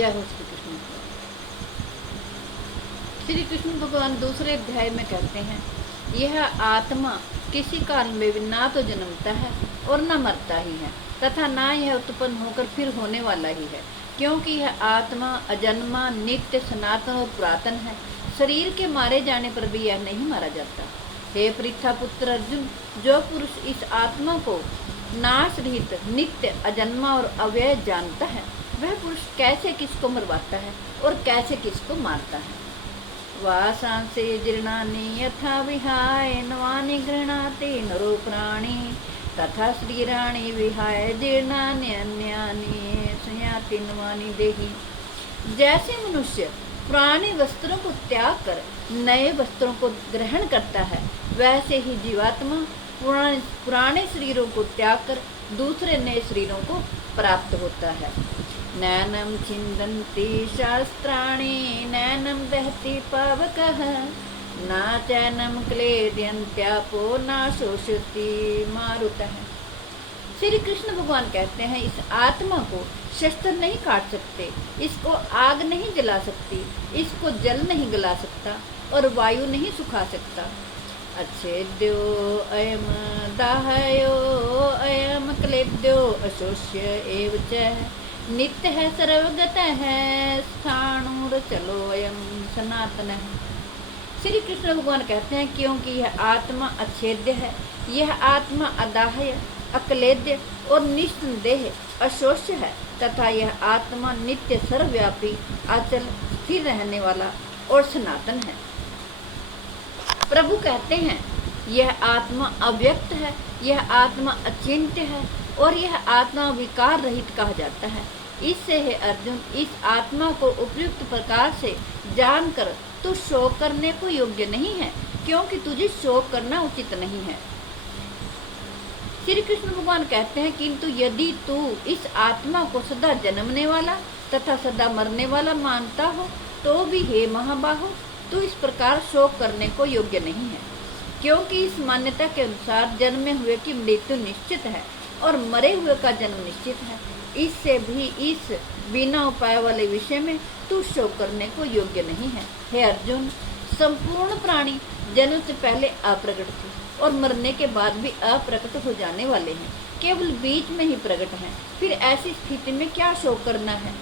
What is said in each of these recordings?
जय हो श्री कृष्ण। श्री कृष्ण भगवान दूसरे अध्याय में कहते हैं, यह आत्मा किसी काल में भी ना तो जन्मता है और न मरता ही है, तथा ना यह उत्पन्न होकर फिर होने वाला ही है, क्योंकि यह आत्मा अजन्मा, नित्य, सनातन और पुरातन है। शरीर के मारे जाने पर भी यह नहीं मारा जाता। हे पृथा पुत्र अर्जुन, जो पुरुष इस आत्मा को नाश रहित, नित्य, अजन्मा और अव्यय जानता है, वह पुरुष कैसे किसको मरवाता है और कैसे किसको मारता है। वासांसे जीर्णानि यथा विहाय नवानि गृह्णाति नरो प्राणी, तथा शरीराणि विहाय जीर्णानि अन्यानि संयाति नवानि देहि। जैसे मनुष्य पुराने वस्त्रों को त्याग कर नए वस्त्रों को ग्रहण करता है, वैसे ही जीवात्मा पुराने शरीरों को त्याग कर दूसरे नए शरीरों को प्राप्त होता है। नैनम छिन्दन्ति शास्त्राणि नैनम दहति पावकः, न चैनम क्लेदयन्त्यापो न शोषयति मारुतः। श्री कृष्ण भगवान कहते हैं, इस आत्मा को शस्त्र नहीं काट सकते, इसको आग नहीं जला सकती, इसको जल नहीं गला सकता और वायु नहीं सुखा सकता। अच्छेद्यो अयम दाहयो अयम क्लेद्यो अशोष्य एव च, नित्य है सर्वगत है स्थाणुर चलो अयम सनातन है। श्री कृष्ण भगवान कहते हैं, क्योंकि यह आत्मा अच्छेद्य है, यह आत्मा अदाह्य, अक्लेद्य और निस्संदेह अशोष्य है, तथा यह आत्मा नित्य, सर्वव्यापी, अचल, स्थिर रहने वाला और सनातन है। प्रभु कहते हैं, यह आत्मा अव्यक्त है, यह आत्मा अचिंत्य है और यह आत्मा विकार रहित कहा जाता है। इससे हे अर्जुन, इस आत्मा को उपयुक्त प्रकार से जानकर तू शोक करने को योग्य नहीं है, क्योंकि तुझे शोक करना उचित नहीं है। श्री कृष्ण भगवान कहते हैं, किंतु यदि तू इस आत्मा को सदा जन्मने वाला तथा सदा मरने वाला मानता हो, तो भी हे महाबाहो, तू इस प्रकार शोक करने को योग्य नहीं है, क्योंकि इस मान्यता के अनुसार जन्मे हुए की मृत्यु निश्चित है और मरे हुए का जन्म निश्चित है। इससे भी इस बिना उपाय वाले विषय में तू शोक करने को योग्य नहीं है। हे अर्जुन, संपूर्ण प्राणी जन्म से पहले अप्रकट थे और मरने के बाद भी अप्रकट हो जाने वाले हैं, केवल बीच में ही प्रकट हैं। फिर ऐसी स्थिति में क्या शोक करना है।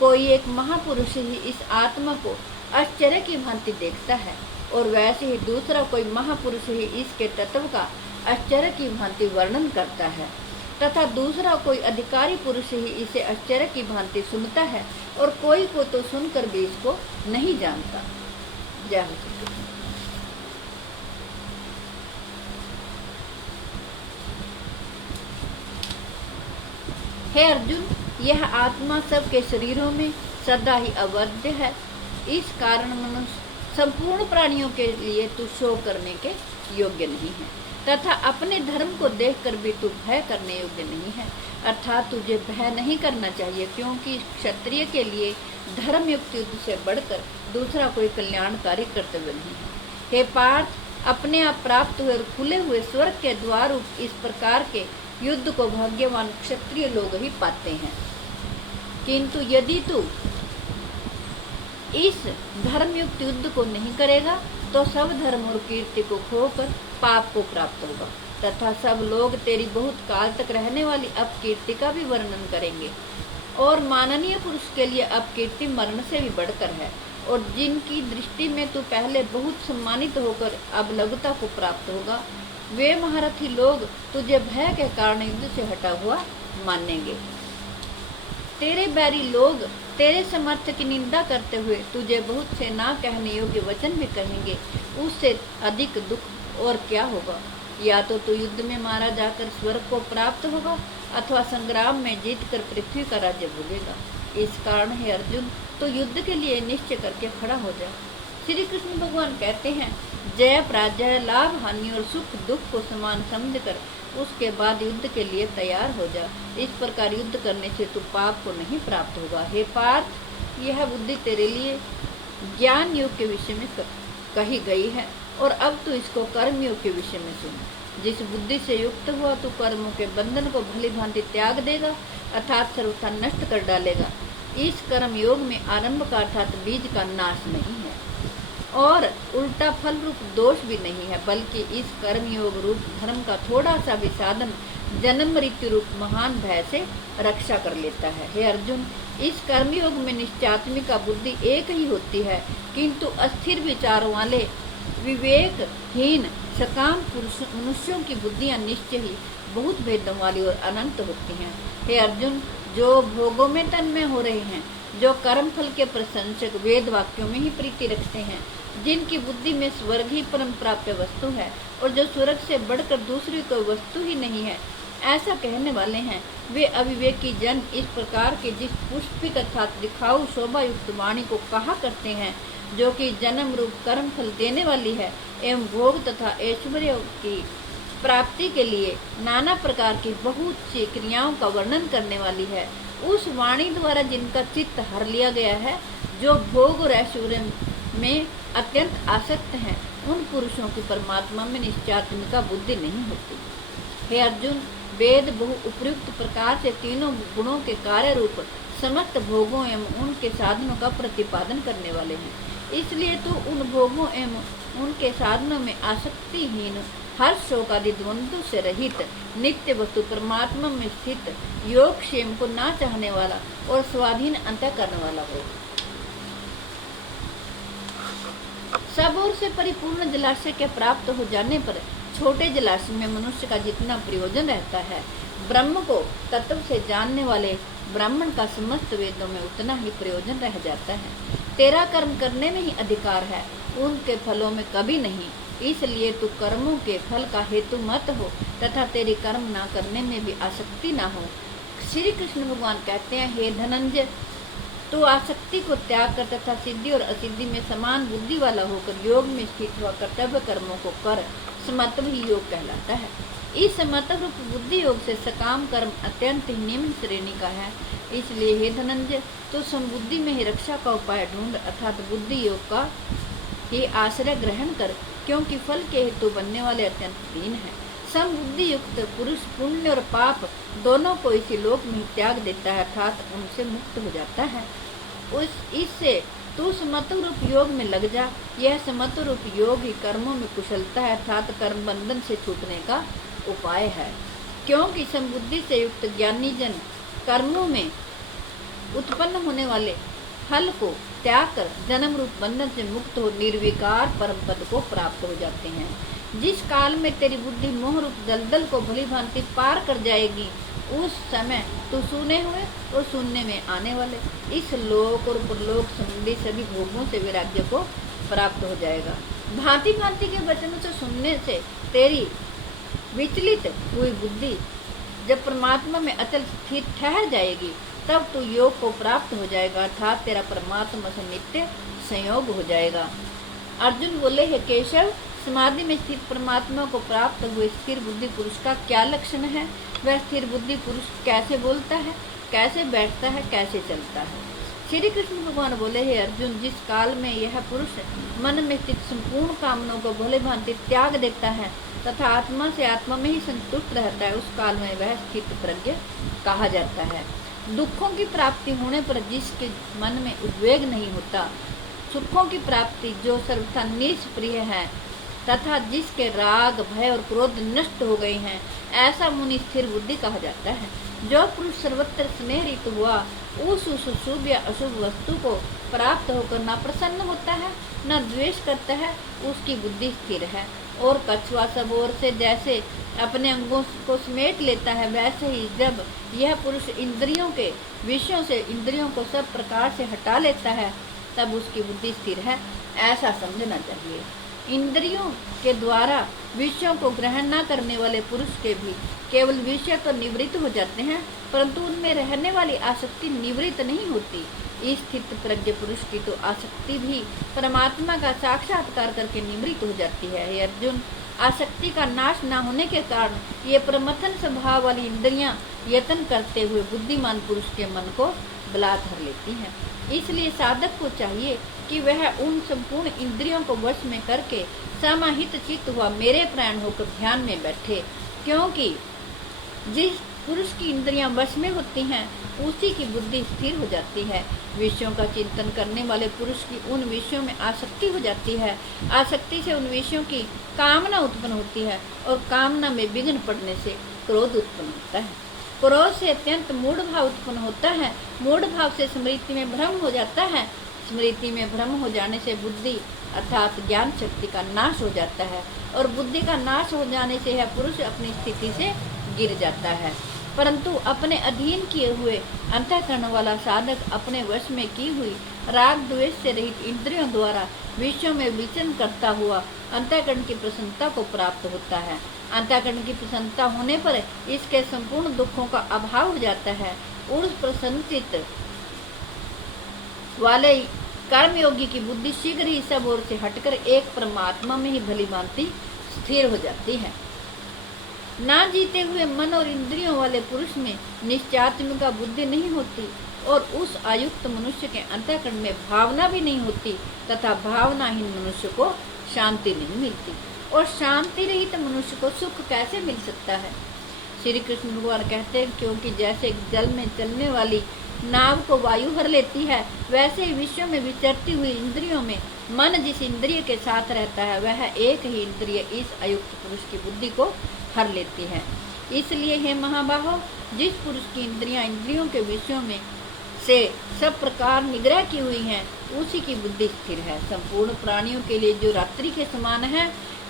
कोई एक महापुरुष ही इस आत्मा को आश्चर्य की भांति देखता है और वैसे ही दूसरा कोई महापुरुष ही इसके तत्व का आश्चर्य की भांति वर्णन करता है, तथा दूसरा कोई अधिकारी पुरुष ही इसे आश्चर्य की भांति सुनता है और कोई को तो सुनकर भी इसको नहीं जानता। जय हो श्री कृष्ण। हे अर्जुन, यह आत्मा सबके शरीरों में सदा ही अवध्य है। इस कारण मनुष्य संपूर्ण प्राणियों के लिए तू शोक करने के योग्य नहीं है, तथा अपने धर्म को देखकर भी तू भय करने योग्य नहीं है। अर्थात तुझे भय नहीं करना चाहिए, क्योंकि क्षत्रिय के लिए धर्मयुक्त युद्ध से बढ़कर दूसरा कोई कल्याणकारी कर्तव्य नहीं है। हे पार्थ, अपने आप प्राप्त हुए और खुले हुए स्वर्ग के द्वार इस प्रकार के युद्ध को भाग्यवान क्षत्रिय लोग ही पाते हैं। किंतु यदि तू इस धर्मयुक्त युद्ध को नहीं करेगा, तो सब धर्म और कीर्ति को खोकर पाप को प्राप्त होगा, तथा सब लोग तेरी बहुत काल तक रहने वाली अपकीर्ति का भी वर्णन करेंगे। और माननीय पुरुष के लिए अपकीर्ति मरण से भी बढ़कर है, और जिनकी दृष्टि में तू पहले बहुत सम्मानित होकर अब लघुता को प्राप्त होगा, वे महारथी लोग तुझे भय के कारण युद्ध से हटा हुआ मानेंगे। तेरे बैरी लोग तेरे समर्थ की निंदा करते हुए तुझे बहुत से ना कहने योग्य वचन भी कहेंगे। उससे अधिक दुख और क्या होगा। या तो तू युद्ध में मारा जाकर स्वर्ग को प्राप्त होगा, अथवा संग्राम में जीतकर पृथ्वी का राज्य भोगेगा। इस कारण हे अर्जुन, तो युद्ध के लिए निश्चय करके खड़ा हो जा। श्री कृष्ण भगवान कहते हैं, जय पराजय, लाभ हानि और सुख दुख को समान समझकर उसके बाद युद्ध के लिए तैयार हो जा। इस प्रकार युद्ध करने से तू पाप को नहीं प्राप्त होगा। हे पार्थ, यह बुद्धि तेरे लिए ज्ञान योग के विषय में कही गई है, और अब तू इसको कर्म योग के विषय में सुन। जिस बुद्धि से युक्त हुआ तू कर्मों के बंधन को भली भांति त्याग देगा, अर्थात सर्वथा नष्ट कर डालेगा। इस कर्म योग में आरंभ का अर्थात बीज का नाश नहीं है और उल्टा फल रूप दोष भी नहीं है, बल्कि इस कर्म योग रूप धर्म का थोड़ा सा भी साधन जन्म मृत्यु रूप महान भय से रक्षा कर लेता है। हे अर्जुन, इस कर्मयोग में निश्चयात्मिका बुद्धि एक ही होती है, किंतु अस्थिर विचारों वाले विवेकहीन सकाम पुरुष मनुष्यों की बुद्धियां निश्चय ही बहुत भेदों वाली और अनंत होती हैं। हे अर्जुन, जो भोगों में तन्मय हो रहे हैं, जो कर्म फल के प्रशंसक वेद वाक्यों में ही प्रीति रखते हैं, जिनकी बुद्धि में स्वर्ग ही परम प्राप्य वस्तु है और जो स्वर्ग से बढ़कर दूसरी कोई वस्तु ही नहीं है, ऐसा कहने वाले हैं, वे अविवेकी जन इस प्रकार के जिस पुष्पित अर्थात दिखाऊ शोभा युक्त वाणी को कहा करते हैं, जो कि जन्म रूप कर्म फल देने वाली है एवं भोग तथा ऐश्वर्य की प्राप्ति के लिए नाना प्रकार की बहुत सी क्रियाओं का वर्णन करने वाली है, उस वाणी द्वारा जिनका चित्त हर लिया गया है, जो भोग और ऐश्वर्य में अत्यंत आसक्त हैं, उन पुरुषों की परमात्मा में निश्चयात्मिका बुद्धि नहीं होती। हे अर्जुन, वेद बहु उपयुक्त प्रकार से तीनों गुणों के कार्य रूप समस्त भोगों एवं उनके साधनों का प्रतिपादन करने वाले हैं, इसलिए तो उन भोगों एवं उनके साधनों में आसक्तिहीन हर शोक आदि द्वंद्व से रहित नित्य वस्तु परमात्मा में स्थित योग क्षेम को ना चाहने वाला और स्वाधीन अंतःकरण वाला हो। सब ओर से परिपूर्ण जलाशय के प्राप्त हो जाने पर छोटे जलाशय में मनुष्य का जितना प्रयोजन रहता है, ब्रह्म को तत्व से जानने वाले ब्राह्मण का समस्त वेदों में उतना ही प्रयोजन रह जाता है। तेरा कर्म करने में ही अधिकार है, उनके फलों में कभी नहीं, इसलिए तू कर्मों के फल का हेतु मत हो तथा तेरी कर्म ना करने में भी आसक्ति ना हो। श्री कृष्ण भगवान कहते हैं, हे धनंजय, तू आसक्ति को त्याग कर तथा सिद्धि और असिद्धि में समान बुद्धि वाला होकर योग में स्थित हुआ कर्तव्य कर्मों को कर, समत्व ही योग कहलाता है। इस समत्व रूप बुद्धि योग से सकाम कर्म अत्यंत ही निम्न श्रेणी का है, इसलिए हे धनंजय, तो समबुद्धि में ही रक्षा का उपाय ढूंढ अर्थात बुद्धि योग का ही आश्रय ग्रहण कर, क्योंकि फल के हेतु बनने वाले अत्यंत दीन है। समबुद्धि युक्त पुरुष पुण्य और पाप दोनों को इसी लोक में त्याग देता है अर्थात उनसे मुक्त हो जाता है। इससे तू समत्व रूप योग में लग जा। यह समत्व रूप योग ही कर्मों में कुशलता है अर्थात कर्म बंधन से छूटने का उपाय है, क्योंकि समबुद्धि से युक्त ज्ञानी जन कर्मों में उत्पन्न होने वाले फल को त्याग कर जन्म रूप बंधन से मुक्त हो निर्विकार परम पद को प्राप्त हो जाते हैं। जिस काल में तेरी बुद्धि मोह रूप दलदल को भली भांति पार कर जाएगी, उस समय तू सुने हुए और सुनने में आने वाले इस लोक और परलोक संबंधी सभी भोगों से वैराग्य को प्राप्त हो जाएगा। भांति भांति के वचनों से सुनने से तेरी विचलित हुई बुद्धि जब परमात्मा में अचल स्थित ठहर जाएगी, तब तू योग को प्राप्त हो जाएगा अर्थात तेरा परमात्मा से नित्य संयोग हो जाएगा। अर्जुन बोले, हे केशव, समाधि में स्थित परमात्मा को प्राप्त हुए स्थिर बुद्धि पुरुष का क्या लक्षण है? वह स्थिर बुद्धि पुरुष कैसे बोलता है, कैसे बैठता है, कैसे चलता है? श्री कृष्ण भगवान बोले, हे अर्जुन, जिस काल में यह पुरुष मन में स्थित संपूर्ण कामनाओं को भले भांति त्याग देता है तथा आत्मा से आत्मा में ही संतुष्ट रहता है, उस काल में वह स्थित प्रज्ञ कहा जाता है। दुखों की प्राप्ति होने पर जिसके मन में उद्वेग नहीं होता, सुखों की प्राप्ति जो सर्वथा निष्प्रिय है तथा जिसके राग भय और क्रोध नष्ट हो गए हैं, ऐसा मुनि स्थिर बुद्धि कहा जाता है। जो पुरुष सर्वत्र स्नेह रहित हुआ उस शुभ या अशुभ वस्तु को प्राप्त होकर न प्रसन्न होता है न द्वेष करता है, उसकी बुद्धि स्थिर है। और कछुआ सब ओर से जैसे अपने अंगों को समेट लेता है, वैसे ही जब यह पुरुष इंद्रियों के विषयों से इंद्रियों को सब प्रकार से हटा लेता है, तब उसकी बुद्धि स्थिर है, ऐसा समझना चाहिए। इंद्रियों के द्वारा विषयों को ग्रहण न करने वाले पुरुष के भी केवल विषय तो निवृत्त हो जाते हैं, परंतु उनमें रहने वाली आसक्ति निवृत्त नहीं होती। इस स्थित प्रज्ञ पुरुष की तो आसक्ति भी परमात्मा का साक्षात्कार करके निवृत्त हो जाती है। हे अर्जुन, आसक्ति का नाश न होने के कारण ये प्रमथन स्वभाव वाली इंद्रियां यत्न करते हुए बुद्धिमान पुरुष के मन को बलात्कार लेती हैं। इसलिए साधक को चाहिए कि वह उन संपूर्ण इंद्रियों को वश में करके समाहित चित्त हुआ मेरे प्राण होकर ध्यान में बैठे, क्योंकि जिस पुरुष की इंद्रियां वश में होती हैं, उसी की बुद्धि स्थिर हो जाती है। विषयों का चिंतन करने वाले पुरुष की उन विषयों में आसक्ति हो जाती है। आसक्ति से उन विषयों की कामना उत्पन्न होती है और कामना में विघ्न पड़ने से क्रोध उत्पन्न होता है। क्रोध से अत्यंत मूढ़ भाव उत्पन्न होता है। मूढ़ भाव से स्मृति में भ्रम हो जाता है। स्मृति में भ्रम हो जाने से बुद्धि अर्थात ज्ञान शक्ति का नाश हो जाता है और बुद्धि का नाश हो जाने से यह पुरुष अपनी स्थिति से गिर जाता है। परंतु अपने अधीन किए हुए अंतःकरण वाला साधक अपने वश में की हुई राग द्वेष से रहित इंद्रियों द्वारा विषयों में विचरण करता हुआ अंतःकरण की प्रसन्नता को प्राप्त होता है। अंतःकरण की प्रसन्नता होने पर इसके संपूर्ण दुखों का अभाव हो जाता है। उस प्रसन्नचित्त वाले कर्मयोगी की बुद्धि शीघ्र ही सब ओर से हटकर एक परमात्मा में ही भली भांति स्थिर हो जाती है। ना जीते हुए मन और इंद्रियों वाले पुरुष में निश्चयात्मिका बुद्धि नहीं होती और उस आयुक्त मनुष्य के अंतःकरण में भावना भी नहीं होती तथा भावनाहीन मनुष्य को शांति नहीं मिलती। और शांति रहित मनुष्य को सुख कैसे मिल सकता है? श्री कृष्ण भगवान कहते हैं, क्योंकि जैसे जल में चलने वाली नाव को वायु भर लेती है, वैसे ही विश्व में विचरती हुई इंद्रियों में मन जिस इंद्रिय के साथ रहता है वह एक ही इंद्रिय इस अयुक्त पुरुष की बुद्धि को हर लेती है। इसलिए हे महाबाहो, जिस पुरुष की इंद्रियां इंद्रियों के विषयों में से सब प्रकार निग्रह की हुई हैं, उसी की बुद्धि स्थिर है। संपूर्ण प्राणियों के लिए जो रात्रि के समान है,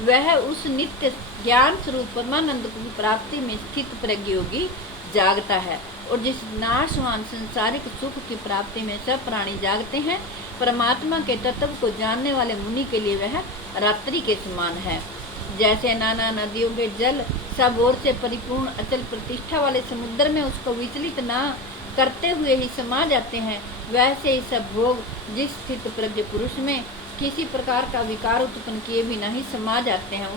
वह उस नित्य ज्ञान स्वरूप परमानंद की प्राप्ति में स्थित प्रज्ञ योगी जागता है। और जिस नाशवान सांसारिक सुख की प्राप्ति में सब प्राणी जागते हैं, परमात्मा के तत्व को जानने वाले मुनि के लिए वह रात्रि के समान है। जैसे नाना नदियों के जल सब ओर से परिपूर्ण अचल प्रतिष्ठा वाले समुद्र में उसको विचलित ना करते हुए ही समा जाते हैं, वैसे ही सब भोग जिस स्थित प्रज्ञ पुरुष में किसी प्रकार का विकार उत्पन्न किए बिना ही समा जाते हैं,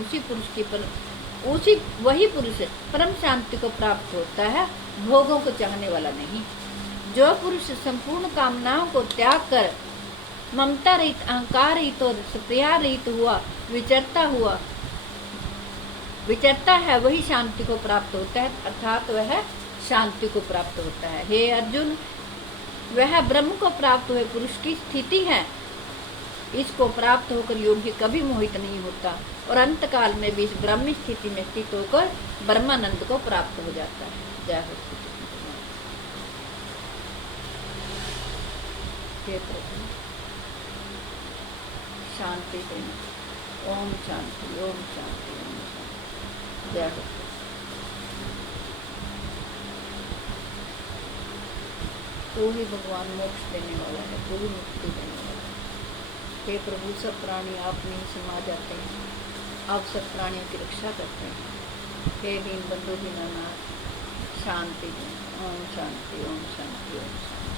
वही पुरुष परम शांति को प्राप्त होता है, भोगों को चाहने वाला नहीं। जो पुरुष संपूर्ण कामनाओं को त्याग कर ममता रहित, अहंकार रहित और प्रिया रहित हुआ विचरता है, वही शांति को प्राप्त होता है, अर्थात वह शांति को प्राप्त होता है। हे अर्जुन, वह ब्रह्म को प्राप्त हुए पुरुष की स्थिति है। इसको प्राप्त होकर योगी कभी मोहित नहीं होता और अंतकाल में भी इस ब्रह्म स्थिति में स्थित होकर ब्रह्मानंद को प्राप्त हो जाता है। जय हो शांति देना। ओम शांति, ओम शांति, ओम शांति। जय हो। तो ही भगवान मोक्ष देने वाला है, तो ही मुक्ति देने वाला है। हे प्रभु, सब प्राणी आप में ही समा जाते हैं, आप सब प्राणियों की रक्षा करते हैं। हे दीन बंधु दीनानाथ, शांति दें। ओम शांति, ओम शांति, ओम शांति।